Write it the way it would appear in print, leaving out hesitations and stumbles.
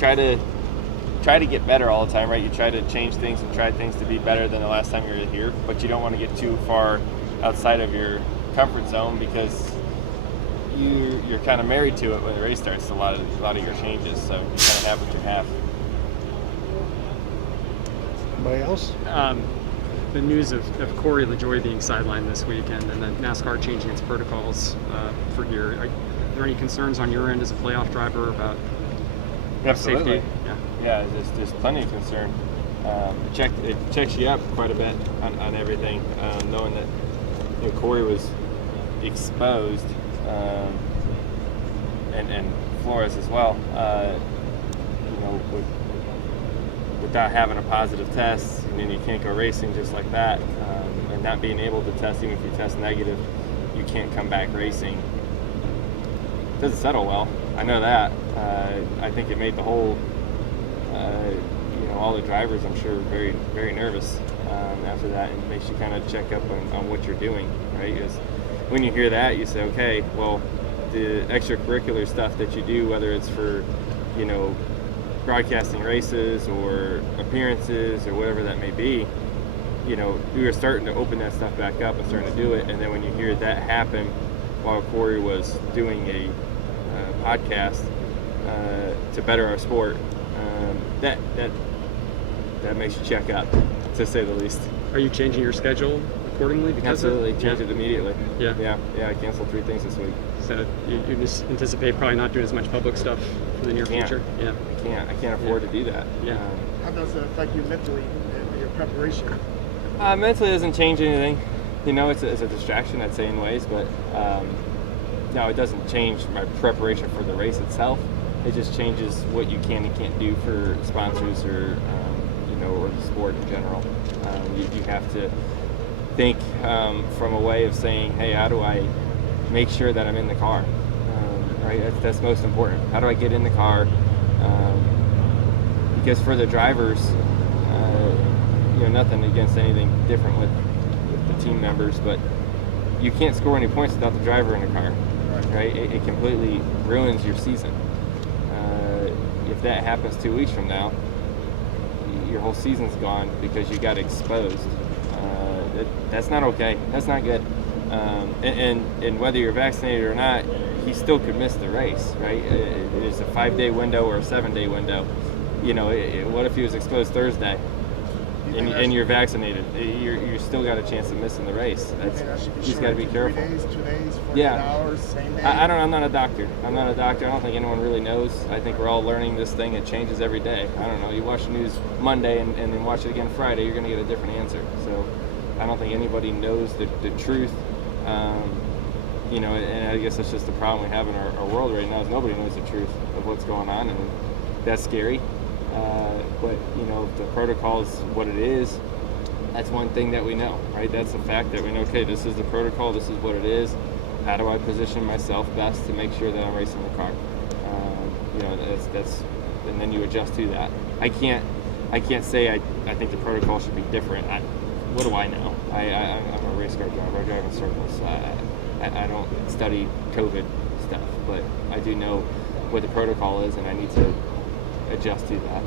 try to get better all the time, right? You try to change things and try things to be better than the last time you were here, but you don't want to get too far outside of your comfort zone because you're kind of married to it when the race starts. A lot of your changes, so you kind of have what you have. Anybody else? The news of Corey LaJoie being sidelined this weekend and then NASCAR changing its protocols for here. Are there any concerns on your end as a playoff driver about Absolutely. safety? Yeah, there's plenty of concern. It checks you up quite a bit on everything, knowing that Corey was exposed, and Flores as well. Without having a positive test, and then you can't go racing just like that, and not being able to test, even if you test negative, you can't come back racing. It doesn't settle well. I know that. I think it made the whole, all the drivers, I'm sure, very, very nervous after that, and makes you kind of check up on what you're doing, right? Because when you hear that, you say, okay, well, the extracurricular stuff that you do, whether it's for, broadcasting races or appearances or whatever that may be, we were starting to open that stuff back up and starting to do it. And then when you hear that happen while Corey was doing a podcast to better our sport, that makes you check up, to say the least. Are you changing your schedule accordingly? Absolutely, change it immediately. Yeah. I canceled 3 things this week. So you just anticipate probably not doing as much public stuff for the near future? Yeah. I can't afford to do that. Yeah. How does it affect you mentally in your preparation? Mentally, it doesn't change anything. It's a distraction, I'd say, in ways, but no, it doesn't change my preparation for the race itself. It just changes what you can and can't do for sponsors or the sport in general. You have to think from a way of saying, hey, how do I make sure that I'm in the car? Right, that's most important. How do I get in the car? Because for the drivers, nothing against anything different with the team members, but you can't score any points without the driver in the car, right? It completely ruins your season. If that happens 2 weeks from now, your whole season's gone because you got exposed. That's not okay. That's not good. And whether you're vaccinated or not, he still could miss the race, right? It's a 5-day window or a 7-day window. What if he was exposed Thursday and you're vaccinated? You're still got a chance of missing the race. He's got to be careful. 3 days, 2 days, 48 hours, same day? I'm not a doctor. I don't think anyone really knows. I think we're all learning this thing. It changes every day. I don't know. You watch the news Monday and then watch it again Friday, you're going to get a different answer. So I don't think anybody knows the truth. And I guess that's just the problem we have in our world right now is nobody knows the truth of what's going on, and that's scary. But if the protocol is what it is, that's one thing that we know, right? That's the fact that we know, okay, this is the protocol, this is what it is. How do I position myself best to make sure that I'm racing the car? That's and then you adjust to that. I can't say I think the protocol should be different. What do I know? I'm a race car driver. I drive in circles. I don't study COVID stuff, but I do know what the protocol is, and I need to adjust to that.